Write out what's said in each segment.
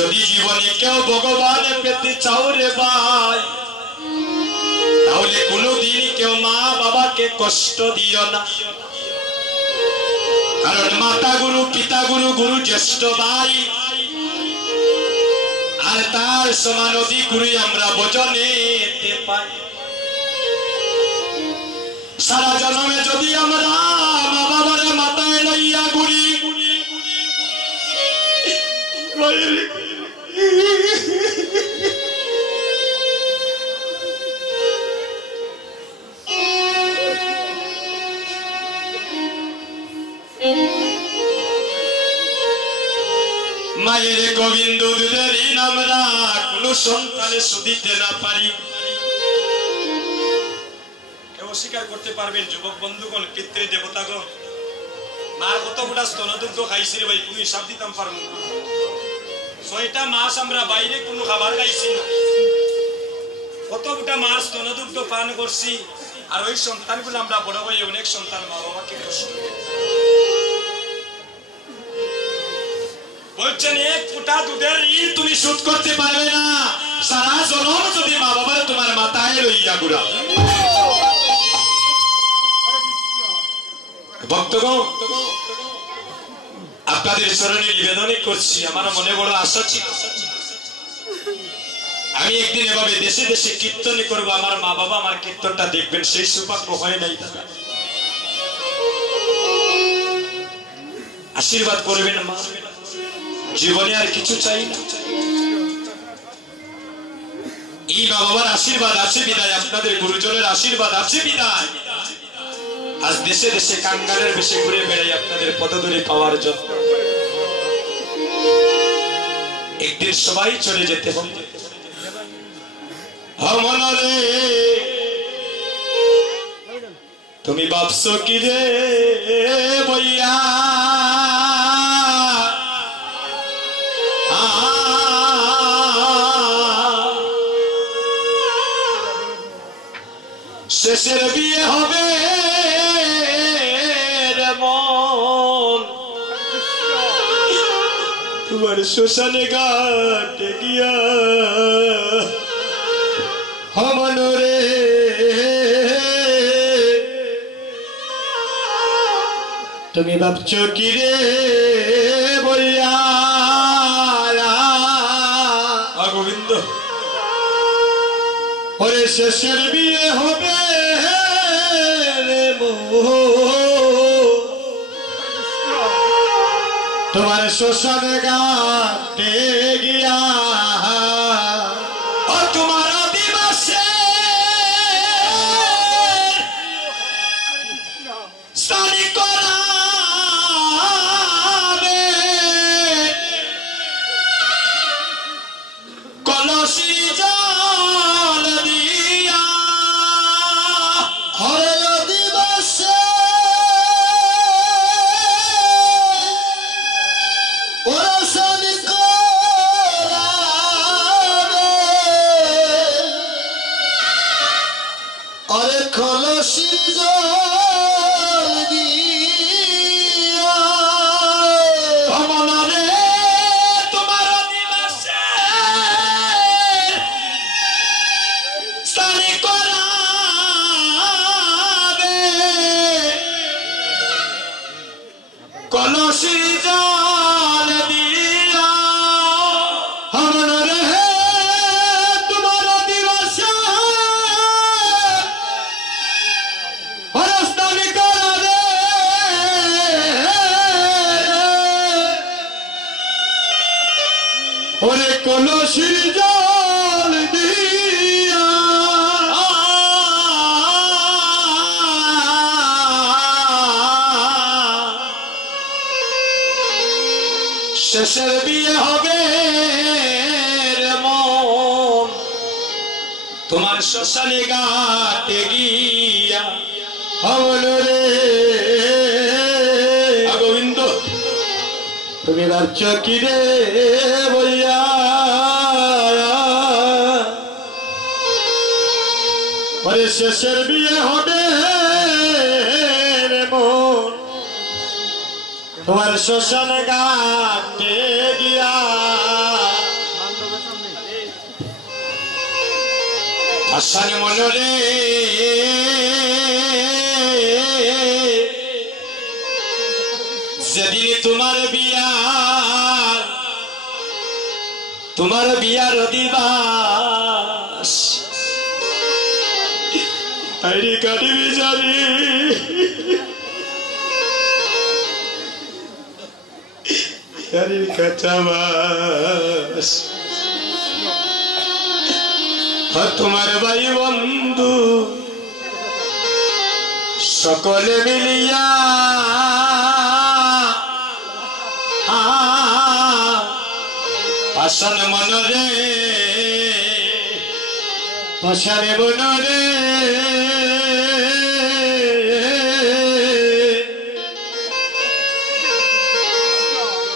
যদি জীবনে কেউ ভগবান পেতে চাও রে ভাই, তাহলে কোনোদিন কেউ মা বাবাকে কষ্ট দিও না। কারণ মাতা গুরু, পিতা গুরু, গুরু জ্যেষ্ঠ ভাই, আর তার সমান অধিক গুরুই আমরা ভজনে পাই। সারা জন্মে যদি আমরা মা বাবার মাথায় লইয়া ঘুরি, মায়ের গোবিন্দ দুধের আমরা কোন সন্তানে শুধিতে না পারি। কেউ অস্বীকার করতে পারবেন যুবক বন্ধুগণ, পিতৃ দেবতাগণ, মার কত গোটা স্তনদুগ্ধ খাইছি রে ভাই, কোন হিসাব দিতাম পারবো না। 6টা মাস আমরা বাইরে কোনো খাবার খাইছি না, কত গোটা মাস স্তনদুগ্ধ পান করছি। আর ওই সন্তানগুলো আমরা বড় হয়ে অনেক সন্তান মা বাবাকে কষ্ট বলছেন, এক ফুটা দুধের ঋণ তুমি শোধ করতে পারবে না, সারা জনম যদি মা বাবার তোমার মাথায় লইয়া ঘুরা। ভক্তগণ, আপনাদের চরণে নিবেদন করছি, আমার মনে বড় আশা ছিল আমি একদিন এভাবে দেশে দেশে কীর্তন করব, আমার মা বাবা আমার কীর্তনটা দেখবেন, সেই সৌভাগ্য হয় নাই। আশীর্বাদ করবেন মা, জীবনে আর কিছু চাই না। এই মা বাবার আশীর্বাদ আছে বিদায়, আপনাদের গুরুজনের আশীর্বাদ আছে বিদায় আজ দেশে দেশে কাঙ্গালের বেশে ঘুরে বেড়াই আপনাদের পদধূলি পাওয়ার জন্য। একদিন সবাই চলে যেতে হবে। মনরে তুমি ভাবছো কি রে বইয়া, শেষের বিয়ে হবে রে মন, তোমার শ্মশানে ঘাটে গিয়া মনরে তুমি ভাবছো কি রে বইয়া। গোবিন্দ, ওরে শেষের বিয়ে হবে রে তোমার শ্মশানে ঘাটে গিয়া, ও তোমার আদিবাসে স্থানী করাবে কলসি জল দিয়া। হরে আদিবাসে ওরা স্থানী করাবে, অরে কলসি জল দিয়া। মনরে তোমার আদিবাসে স্থানী করাবে কলসি জল দিয়া। মনরে তোমার আদিবাসে স্থানী করাবে ওরে কলসি জল দিয়া। শেষের বিয়ে হবে রে মন, তোমার শ্মশানে ঘাটে গিয়া। রে গোবিন্দ, তুমি ভাবছো কি রে বইয়া, ওরে শেষের বিয়ে হবে রে মন, তোমার শ্মশান ঘাটে গিয়া। আসান মনরে যেদিন তোমার বিয়ার দিবাস আইরি কাটিবি জানি আইরি কাটাবাস তোমার ভাই বন্ধু সকলে মিলিয়া পাশান মনরে পাশানে বনরে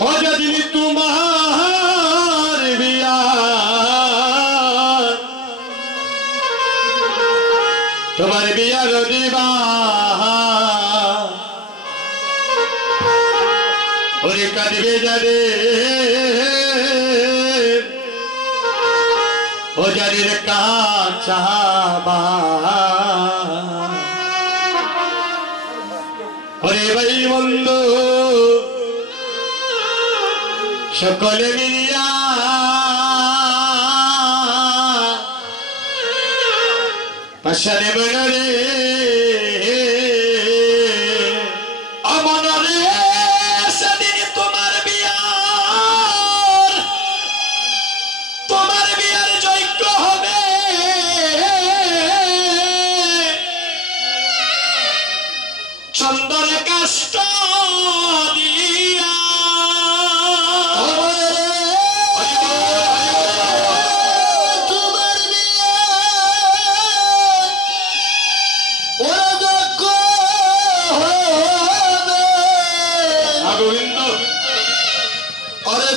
ও যদি তোমার বিয়া তোমার বিয়ার দিবা ওরে কাঁদবে যারে ও যারের কাঁচাবা ওরে ভাই বন্ধু সকলে মিলিয়া পাশানে মনরে অমনরে সেদিন তোমার বিয়ার যোগ্য হবে চন্দন কাষ্ট দিয়া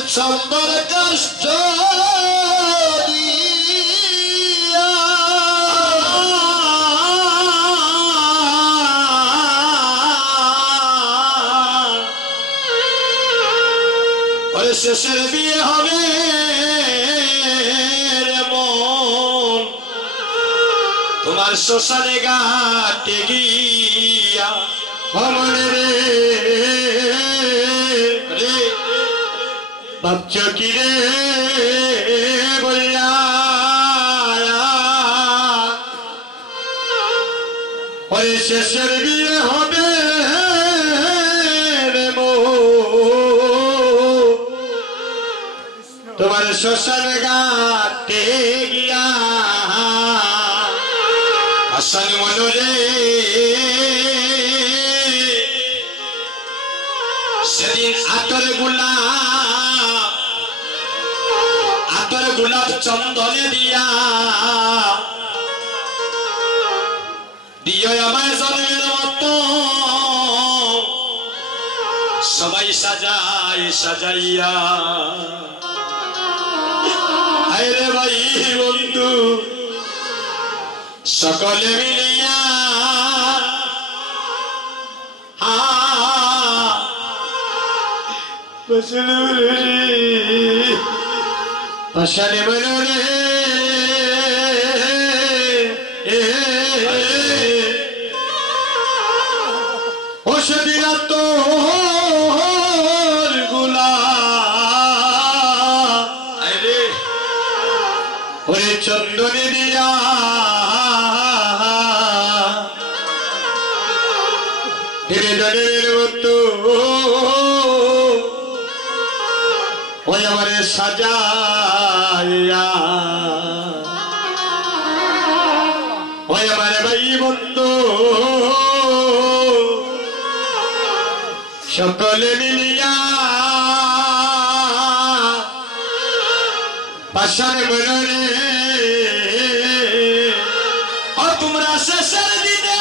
চন্দন কাষ্ট শেষের বিয়ে হবে রে মন তোমার শ্মশানে ঘাটে গিয়া মনে রে ভাবছ কি রে বললা ওই শেষের বিয়ে হবে তোমার শ্মশান ঘাটে গিয়া আসান মনরে সেদিন আতর গোলাপ চন্দনে দিয়া দিও আমায় জন্মের মতো সবাই সাজাইয়া আরে ভাই বন্ধু সকলে মিলিয়া পাশানে মনরে ও সেদিন তো ওরে চন্দনে দিয়া ধীরে জনের মতো ওই আমার সাজাইয়া ওই আমার ভাই বন্ধু সকলে মিলিয়া পাশানে মনরে ও তোমরা শেষের দিনে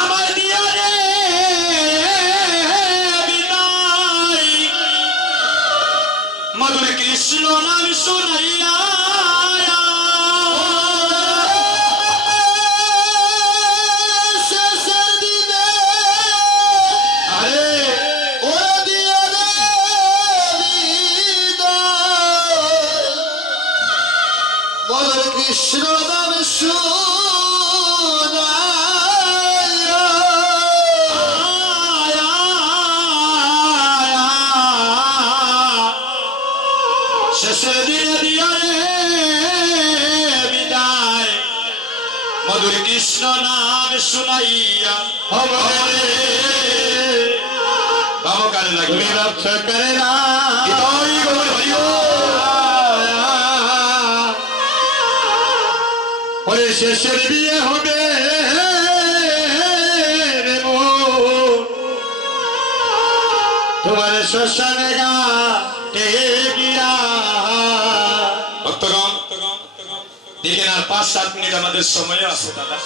আমার দিয়ারে বিদায় মধুর কৃষ্ণ নাম শুনাইয়া কৃষ্ণ নাম শেষের দিনে দিয়া বিদায় মধুর কৃষ্ণ নাম শুনাইয়া কালে লাগবে রক্ষা করে না শেষের বিয়ে হবে তোমার শ্মশানে ভক্তগণ দেখেন আর 5-7 মিনিট আমাদের সময় আছে দাদা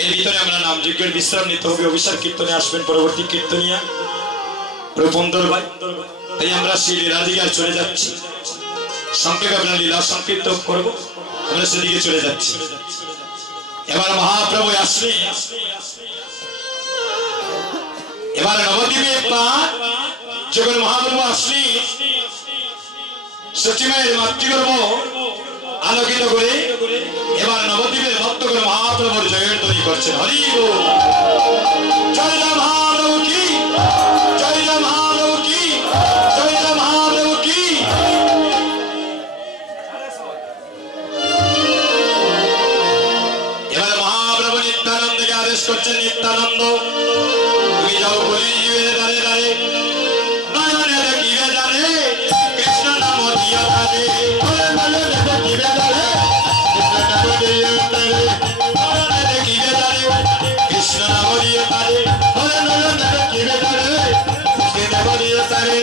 এর ভিতরে আমরা নাম যজ্ঞের বিশ্রাম নিতে হবে অভিষেক কীর্তনে আসবেন পরবর্তী কীর্তনিয়া প্রপন্দর ভাই তাই আমরা সেই লীলাদিকে চলে যাচ্ছি সংক্ষেপে আমরা লীলা সংক্ষিপ্ত করবো আমরা সেদিকে চলে যাচ্ছি এবার মহাপ্রভু আসলে এবার নবদ্বীপে যখন মহাপ্রভু আসলে সচিমায়ের মাতৃগর্ভ আলোকিত করে এবার নবদ্বীপের ভক্তগণ মহাপ্রভুর জয়ধ্বনি করছেন হরি বল জয় মহাপ্রভু কি জয় মহাপ্রভু কি জয় মহাপ্রভু কি এবার মহাপ্রভু নিত্যানন্দকে আদেশ করছেন নিত্যানন্দ তুমি যাও বলি জীবের দ্বারে দ্বারে নয়নে দেখিবে জানে কৃষ্ণ নাম দিয়া থাকে নয়নে দেখিবে জানে কৃষ্ণ নাম দিয়া থাকে নয়নে দেখিবে জানে কৃষ্ণ নাম দিয়া থাকে নয়নে দেখিবে জানে কৃষ্ণ নাম দিয়া থাকে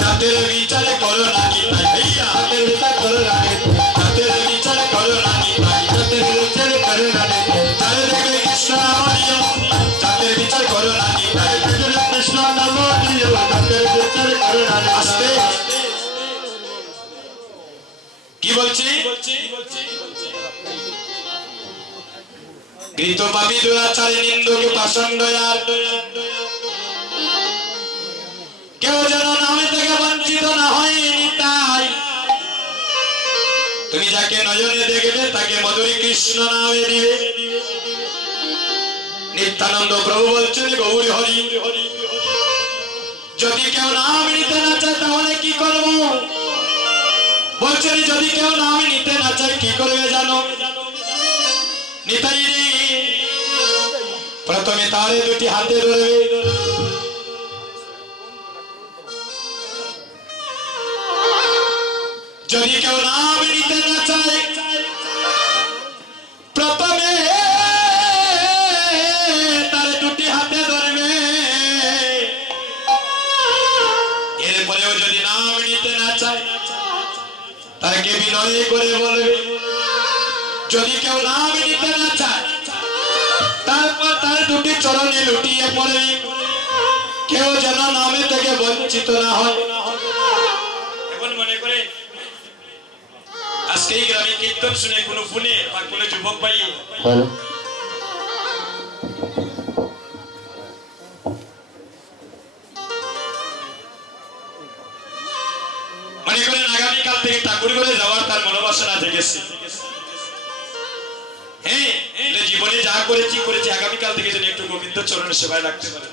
তাদের বিচারে করো নাকি তাই ভাইয়া তাদের বিচার করো নাকি তাদের বিচারে করো নাকি তাই তাদের বিচারে করো নাকি তাদের দেখবে কৃষ্ণ নাম দিয়া তাদের বিচার করো নাকি তাই কৃষ্ণ নাম দিয়া তাদের বিচার করো নাকি আসবে কি বলছি গৃহীত পাপী দুরাচারী নিন্দুকে পাষণ্ড আর কেউ যেন নামে থেকে বঞ্চিত না হয়নি তাই তুমি যাকে নয়নে দেখবে তাকে মধুরী কৃষ্ণ নামে দিবে নিত্যানন্দ প্রভু বলছেন গৌরী হরি যদি কেউ নাম নিতে না চায় তাহলে কি করব বলছেন যদি কেউ নাম নিতে না চায় কি করবে জানো নিতাই রে প্রথমে তারে দুটি হাতে ধরবে যদি কেউ নাম নিতে না চায় প্রথমে তার দুটি হাতে ধরবে এরপরেও যদি নাম নিতে না চায় তাকে বিনয় করে বলবে যদি কেউ নাম নিতে না চায় তারপর তার দুটি চরণে লুটিয়ে পড়বে কেউ যেন নামে থেকে বঞ্চিত না হয় এখন মনে করে আজকে এই গ্রামে কীর্তন শুনে কোনো ফোনে বা কোনো যুবক ভাই মনে করেন আগামীকাল থেকে ঠাকুরঘরে যাওয়ার তার মনোবাসনা জেগেছে হ্যাঁ জীবনে যা করেছি আগামীকাল থেকে যেন একটু গোবিন্দ চরণের সেবায় রাখতে পারে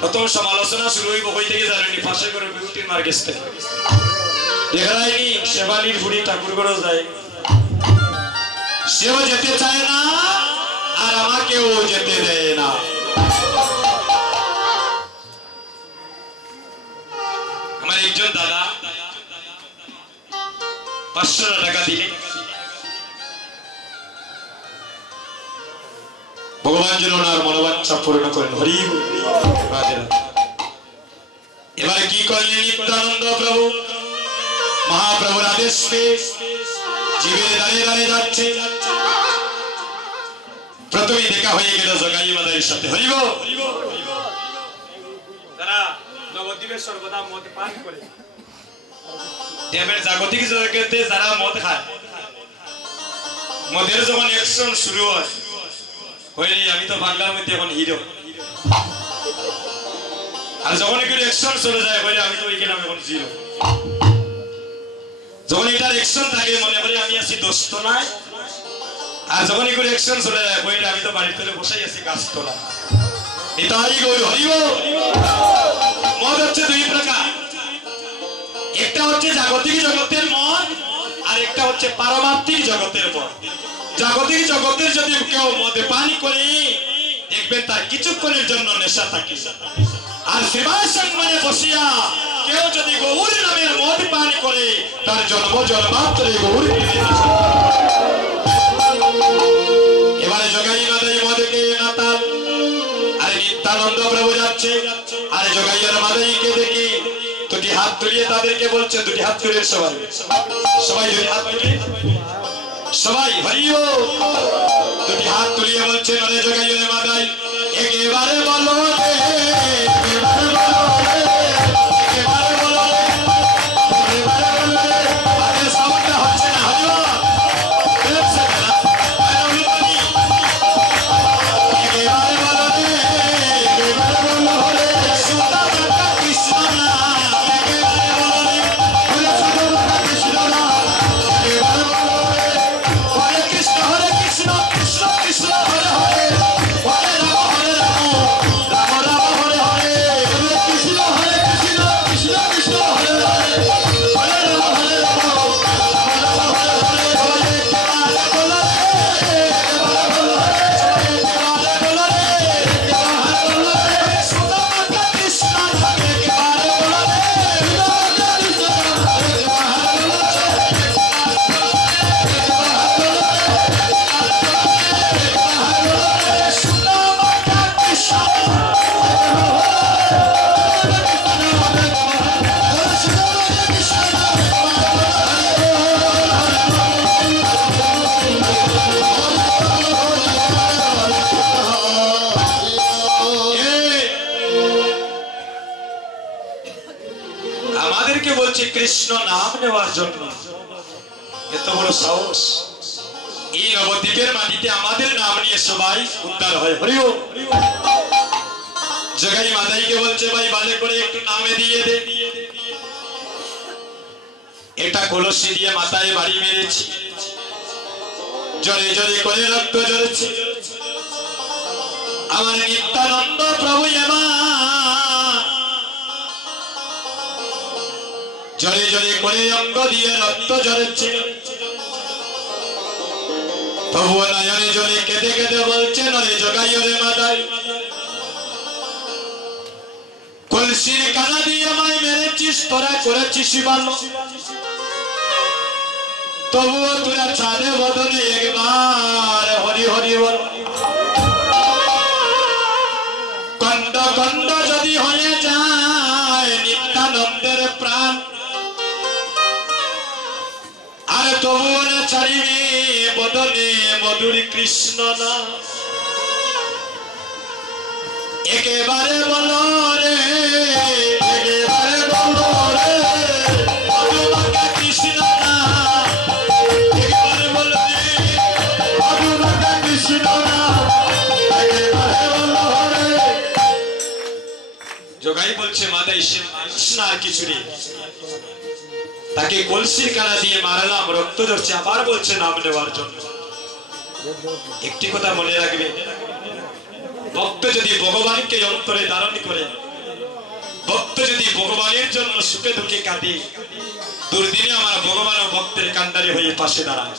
প্রথম সমালোচনা শুরু হই থেকে জানেনি ফাঁসে করে বিউটির মার্কেট থেকে দেখা যায়নি শেবালির বুড়ি ঠাকুরঘরে যায় সেও যেতে চায় না আর আমাকেও যেতে দেয় না আমার একজন দাদা 500 টাকা দিলে ভগবান যেন ওনার মনোবাঞ্ছা পূর্ণ করেন হরি এবারে কি করলেন নিত্যানন্দ প্রভু মহাপ্রভুর আদেশ পেয়ে জীবের দাঁড়িয়ে দাঁড়িয়ে যাচ্ছে প্রথমেই দেখা হয়ে গেল জগাই মাদারির সাথে হরিব তারা নবদ্বীপের সর্বদা মদ পান করে দেবের জাগতিক জগতে যারা মদ খায় মদের যখন অ্যাকশন শুরু হয় হইলে আমি তো বাংলার মধ্যে এখন হিরো আর যখন একটু অ্যাকশন চলে যায় হইলে আমি তো এখানে এখন জিরো যখন এটার অ্যাকশন থাকে মনে করে আমি আছি দোস্ত নাই, আর যখন এগুলো অ্যাকশন চলে যায় বইটা আমি তো বাড়ির তলে বসেই আছি গাছ তোলা। এটাই গৌর হরিব। মদ হচ্ছে দুই প্রকার, একটা হচ্ছে জাগতিক জগতের মদ, আর একটা হচ্ছে পারমার্থিক জগতের মদ। জাগতিক জগতের যদি কেউ মদে পানি করে দেখবেন তার কিছুক্ষণের জন্য নেশা থাকে, আর সেবার সঙ্গে বসিয়া কেউ যদি গৌর নামের মদ পান করে তার জন্ম জন্মান্তরে গৌর। এবারে জগাই মাদাই মদকে মাতাল, আরে নিত্যানন্দ প্রভু যাচ্ছে, আরে জগাইয়ার মাদাইকে দেখি দুটি হাত তুলিয়ে তাদেরকে বলছে, দুটি হাত তুলিয়ে সবাই সবাই দুটি হাত তুলিয়ে সবাই হরিও দুটি হাত তুলিয়ে বলছে, আরে জগাইয়ার মাদাই একেবারে বলো রে, একেবারে বলো রে, একেবারে বলো রে, একেবারে বলো রে। আরে সাউন্ডটা হচ্ছে না হরিও, দেখছে না একেবারে বলো রে, একেবারে বলো রে, সুতা বাটা কৃষ্ণ না, একেবারে বলো রে, বলে সুতা বাটা কৃষ্ণ না, একেবারে বলো রে, হরে কৃষ্ণ কৃষ্ণ কৃষ্ণ হরে হরে, হরে রাম হরে রাম, রাম রাম হরে হরে, হরে কৃষ্ণ কৃষ্ণ কৃষ্ণ হরে হরে, হরে রাম হরে রাম, রাম রাম হরে হরে। হরে একেবারে বলো রে, একেবারে বলো রে, একেবারে বলো রে, একেবারে বলো রে, সুতা বাটা কৃষ্ণ না, একেবারে বলো রে, সুতা বাটা কৃষ্ণ না, একেবারে বলো রে, আমাদেরকে বলছে কৃষ্ণ নাম নেওয়ার জন্য। এত বড় সাহস, এই নবদ্বীপের মাটিতে আমাদের নাম নিয়ে সবাই উদ্ধার হয়। হরিও জগাই মাদাইকে বলছে, ভাই ভালো করে একটু নামে দিয়ে দে। এটা কলসি দিয়ে মাথায় বাড়ি মেরেছি, জলে জলে করে রক্ত ঝরছে। আমার নিত্যানন্দ প্রভু এমা জলে জলে করে অঙ্গ দিয়ে রক্ত ঝরছে, তবুও নয়নে জলে কেঁদে কেঁদে বলছে, নরে জগাই রে মাদাই, কলসির কানা দিয়ে আমায় মেরেছিস, তোরা করেছিস ভালো, তবুও তোরা চাঁদে বদলে একবার হরি হরি বল। কণ্ড কণ্ড যদি হয়ে যায় নিত্যানন্দের প্রাণ, আর তবুও না ছাড়িবে বদলে মধুর কৃষ্ণ না, একেবারে বলো রে, একেবারে বলো রে, মধুবাকা কৃষ্ণ না, একেবারে বলো রে, মধুবাকা কৃষ্ণ না, একেবারে বলো রে। জগাই বলছে মাদাই কৃষ্ণ আর কিছু নেই, তাকে কলসির কানা দিয়ে মারলাম, রক্ত ঝরছে, আবার বলছে নাম নেওয়ার জন্য। একটি কথা মনে রাখবে, ভক্ত যদি ভগবানকে অন্তরে ধারণ করে, ভক্ত যদি ভগবানের জন্য সুখে দুঃখে কাটে, দুর্দিনে আমার ভগবান ও ভক্তের কান্ডারি হয়ে পাশে দাঁড়ায়।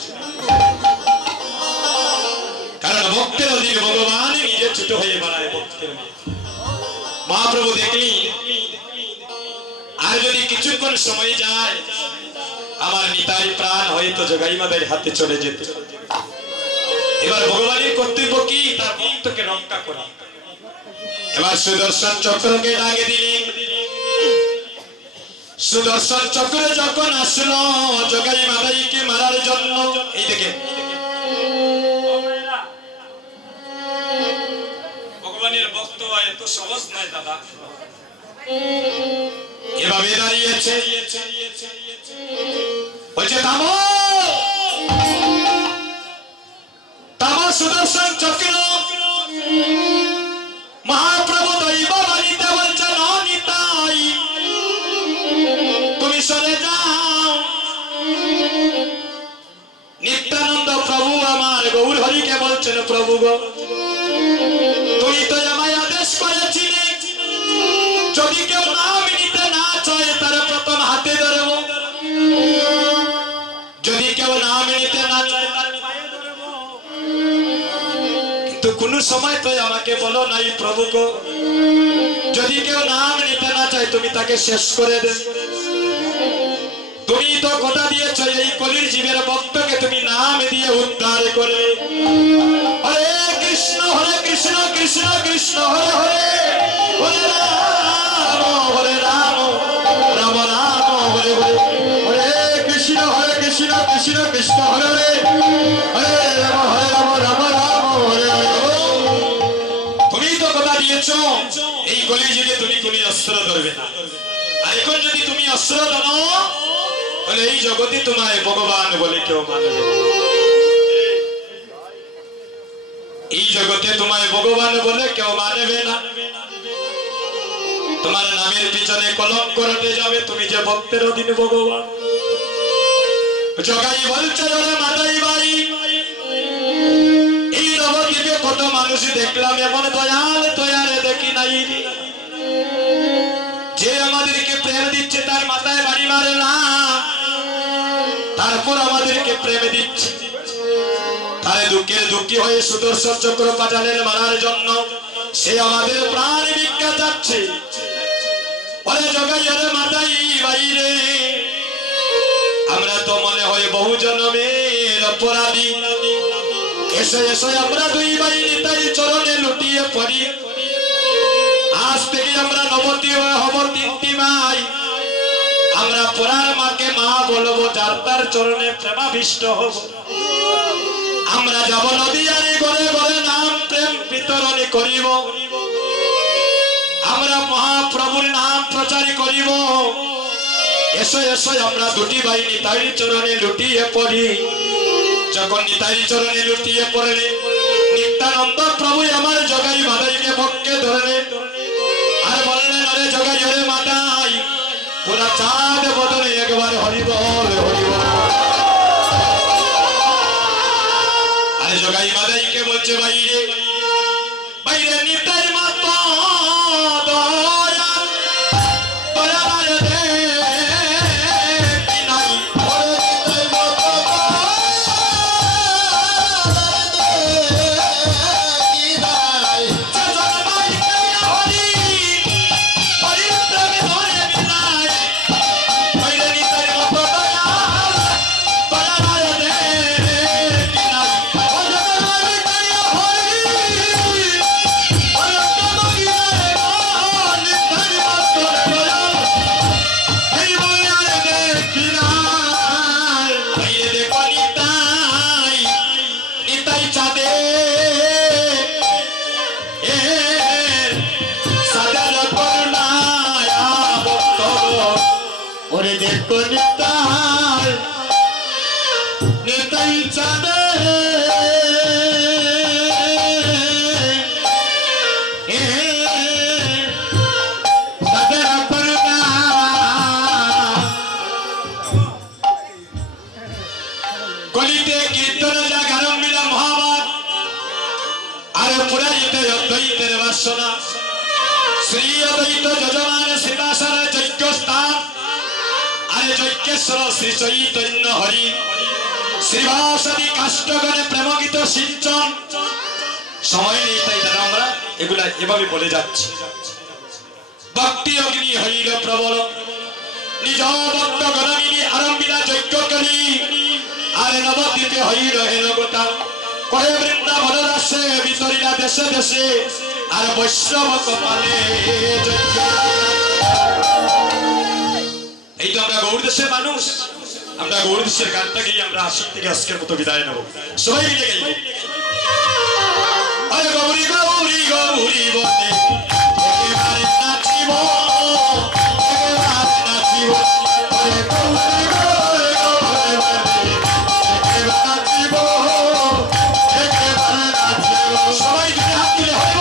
কারণ ভক্তের অধীন ভগবান নিজে ছোট হয়ে বাড়ায় ভক্তের। মহাপ্রভু দেখলি, আর যদি কিছুক্ষণ সময় যায় আমার নিতাই প্রাণ হয়তো জগাই মাদাইয়ের হাতে চলে যেত। এবার ভগবানের কর্তব্য কি? তার ভক্তকে রক্ষা করা। এবার সুদর্শন চক্রকে ডাকে দিলেন। সুদর্শন চক্র যখন আসলো জগাই মাদাইকে মারার জন্য, এই দেখে ভগবানের ভক্ত এত সহজ নয় দাদা। এভাবে দাঁড়িয়েছে, বলছে থামো থামো সুদর্শন চক্র। মহাপ্রভু দৈব বাণীতে বলছে না নিতাই তুমি সরে যাও। যদি কেউ নাম নিতে না চায় তার প্রথম হাতে ধরব, যদি কেউ নাম নিতে না চায় তার পায়ে ধরব। কিন্তু কোন সময় তো আমাকে বলো নাই প্রভু গো, যদি কেউ নাম নিতে না চায় তুমি তাকে শেষ করে দেন। তুমি তো কথা দিয়েছ এই কলির জীবের ভক্তকে তুমি নাম দিয়ে উদ্ধার করে। হরে কৃষ্ণ কৃষ্ণ কৃষ্ণ হরে হরে, হরে রাম রাম রাম হরে হরে, হরে কৃষ্ণ কৃষ্ণ কৃষ্ণ হরে হরে, হরে রাম রাম রাম হরে হরে। তুমি তো কথা দিয়েছ এই কলির জীবে তুমি কোন অস্ত্র ধরবে না। আর এখন যদি তুমি অস্ত্র ধরো তাহলে এই জগতে তোমায় ভগবান বলে কেউ মানবে, এই জগতে তোমায় ভগবান বলে কেউ মানবে না। তোমার নামের পিছনে কলঙ্ক রটে যাবে, তুমি যে ভক্তের অধীন ভগবান। জগাই বলছে ওরে মাতাই ভাই, এই নবদ্বীপে কত মানুষ দেখলাম, এমন দয়াল দয়ালে দেখি নাই। যে আমাদেরকে প্রেম দিচ্ছে তার মাথায় বাড়ি মারে না, তারপর আমাদেরকে প্রেম দিচ্ছে। তারে দুঃখের দুঃখী হয়ে সুদর্শন চক্র পাঠালেন মারার জন্য, সে আমাদের প্রাণ ভিক্ষা চাচ্ছে। বলে জগাই ওরে মাতাই বাইরে, আমরা তো মনে হয় বহু জন্মের অপরাধী। এসে এসে আমরা দুই ভাই নিতাই চরণে লুটিয়ে পড়ি। আজ থেকে আমরা নবতী হব তিনটি ভাই, আমরা পরার মাকে মা বলবো, যার তার চরণে প্রেমাভিষ্ট হব। আমরা যাব নদীয়ারে ঘরে ঘরে নাম প্রেম বিতরণ করিব, আমরা মহাপ্রভুর নাম প্রচার করিব। এসো এসো আমরা দুটি ভাই নিতাই চরণে লুটিয়ে পড়ি। যখন নিতাই চরণে লুটিয়ে পড়লে নিত্যানন্দ প্রভু আমার জগাই মাদাইকে পক্ষে ধরলেন আর বললেন, আরে জগাই ওরে মাদাই, পুরা চাঁদ বদলে একবার হরি বল হরি বল। আরে জগাই মাদাইকে বলছে, বাইরে বাইরে নিতাই মাতা শ্রী অদ্বৈত যজমান শিবাসন যজ্ঞ স্থান। আরে যজ্ঞেশ্বর শ্রী চৈতন্য হরি শ্রীবাসদী কাষ্টগণে প্রেমগীত সিঞ্চন। সময় নেই তাই দাদা আমরা এগুলা এভাবে বলে যাচ্ছি। ভক্তি অগ্নি হইল প্রবল, নিজ ভক্ত গণ মিলি আরম্ভিলা যজ্ঞ করি। আরে নবদ্বীপে হইল হেনগতা, কহে বৃন্দাবন রাসে বিতরিলা দেশে দেশে। আর বৈষ্ণব কপালে যজ্ঞ। এই তো আমরা গৌর দেশের মানুষ, আমরা গৌর দেশের গানটা গিয়ে আমরা আশিক থেকে আজকের মতো বিদায় নেব। সবাই মিলে গাইব, আরে গৌরী গৌরী গৌরী বলে একেবারে নাচিব, একেবারে নাচিব, আরে গৌরী গৌরী গৌরী বলে একেবারে নাচিব, একেবারে নাচিব। সবাই যদি হাত তুলে হইব,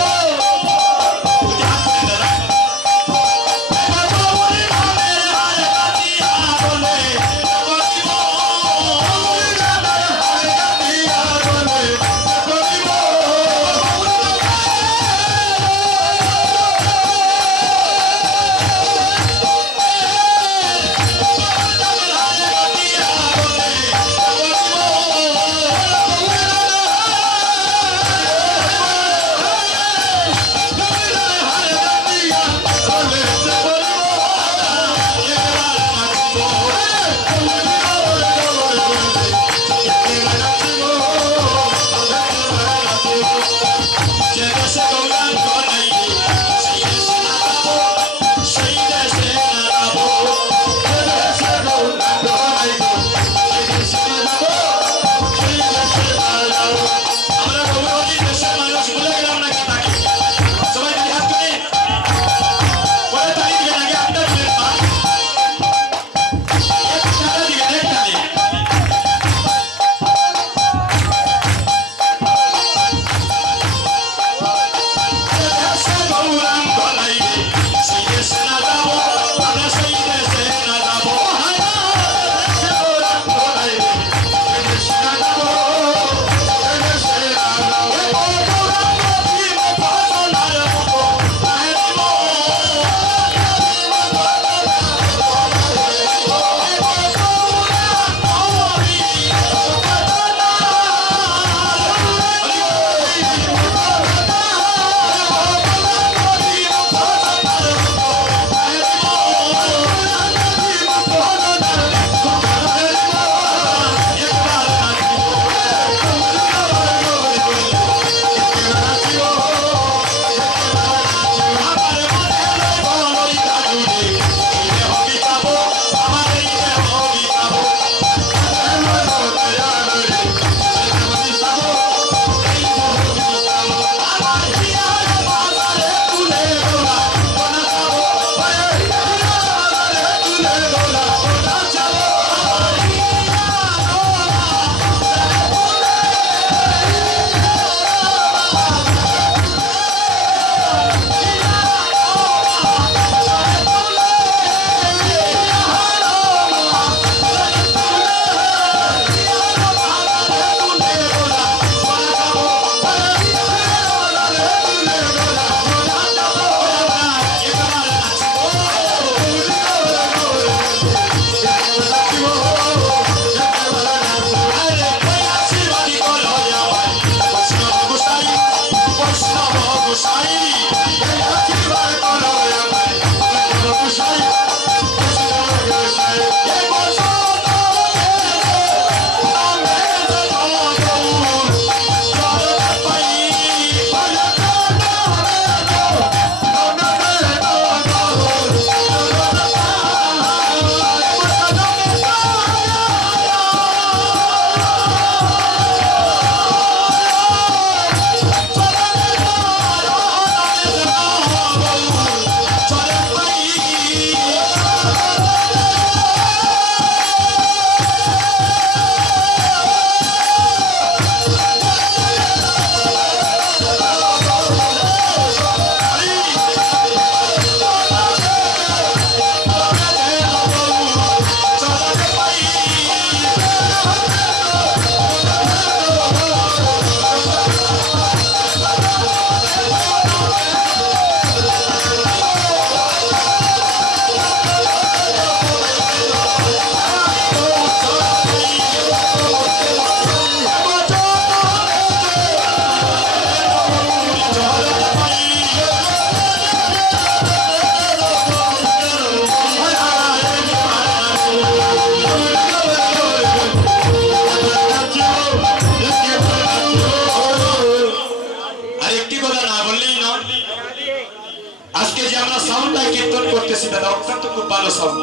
আমরা সাউন্ডটা কীর্তন করতেছি দাদা অত্যন্ত খুব ভালো সাউন্ড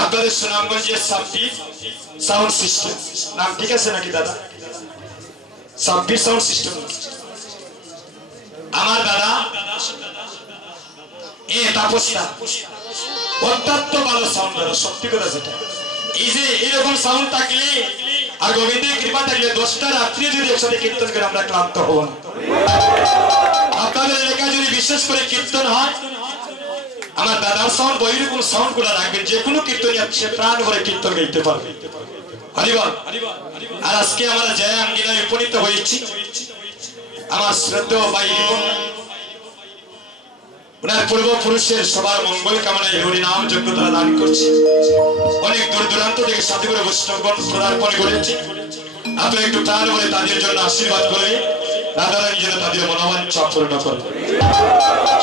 আপনাদের সুনামগঞ্জের সাব্বির সাউন্ড সিস্টেম নাম ঠিক আছে নাকি দাদা সাব্বির সাউন্ড সিস্টেম আমার দাদা এ তাপসটা অত্যন্ত ভালো সাউন্ড দাদা সত্যি কথা যেটা এই যে এরকম সাউন্ড থাকলে আর গোবিন্দের কৃপা থাকলে 10টা রাত্রি যদি একসাথে কীর্তন করে আমরা ক্লান্ত হব না আপনাদের এলাকায় যদি বিশেষ করে কীর্তন হয় আমার দাদার সাউন্ড বইয়ের কোন সাউন্ড গুলা রাখবেন যে কোনো কীর্তনই সে প্রাণ ভরে কীর্তন গাইতে পারবে হরিবল আর আজকে আমরা জয় আঙ্গিনায় উপনীত হয়েছি আমার শ্রদ্ধেয় ভাই ওনার পূর্বপুরুষের সবার মঙ্গল কামনায় হরিনাম যোগ্যতা দান করছি অনেক দূর দূরান্ত থেকে সাথে করে বৈষ্ণবগণ পদার্পণ করেছি আপনি একটু প্রাণ ভরে তাদের জন্য আশীর্বাদ করে রাধারানী যেন তাদের মনোবাঞ্ছা পূর্ণ করে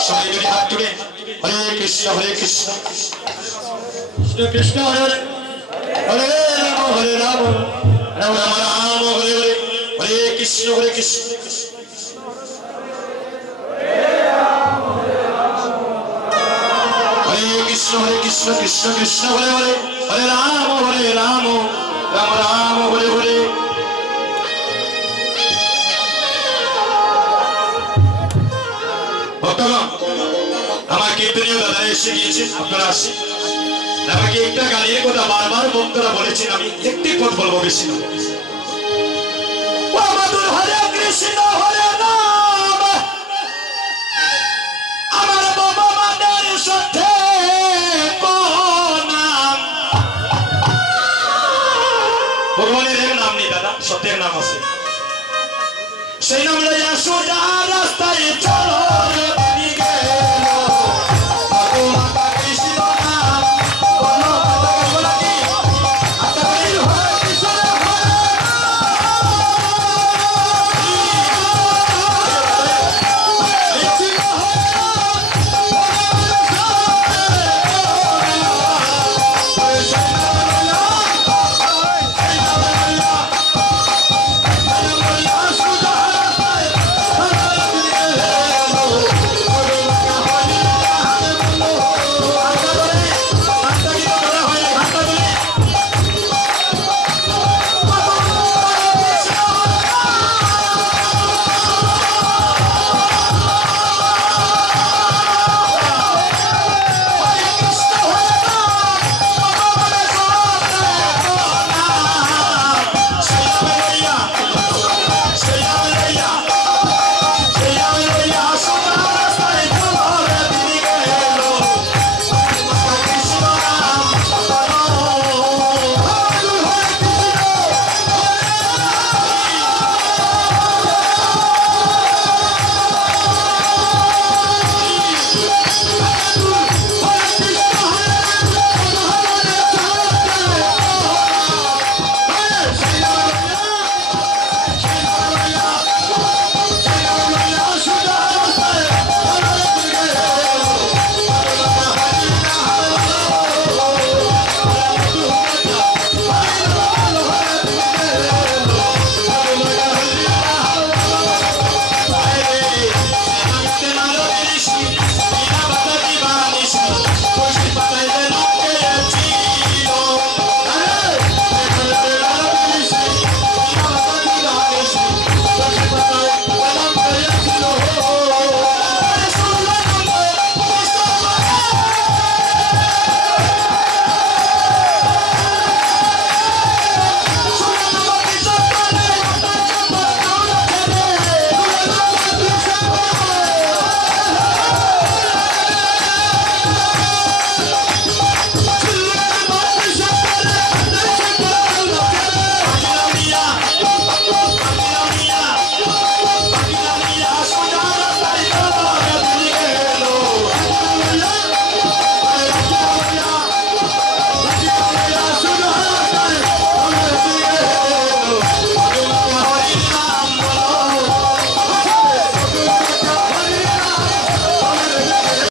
সবাই যদি হাত তুলে হরে কৃষ্ণ কৃষ্ণ কৃষ্ণ হরে হরে হরে রাম রাম রাম হরে হরে হরে কৃষ্ণ কৃষ্ণ হরে কৃষ্ণ কৃষ্ণ কৃষ্ণ হরে হরে হরে রাম রাম রাম হরে হরে আমার কীর্তনীয় দাদা এসে গিয়েছেন আপনারা আসেন আমাকে একটা গানের কথা বারবার বক্তারা বলেছেন আমি একটি পদ বলবো বেশি না হরে কৃষ্ণ হরে রাম আমার বাবা মাদের সাথে ভগবানের নাম নেই দাদা সত্যের নাম আছে সেই নাম লইয়া সোজা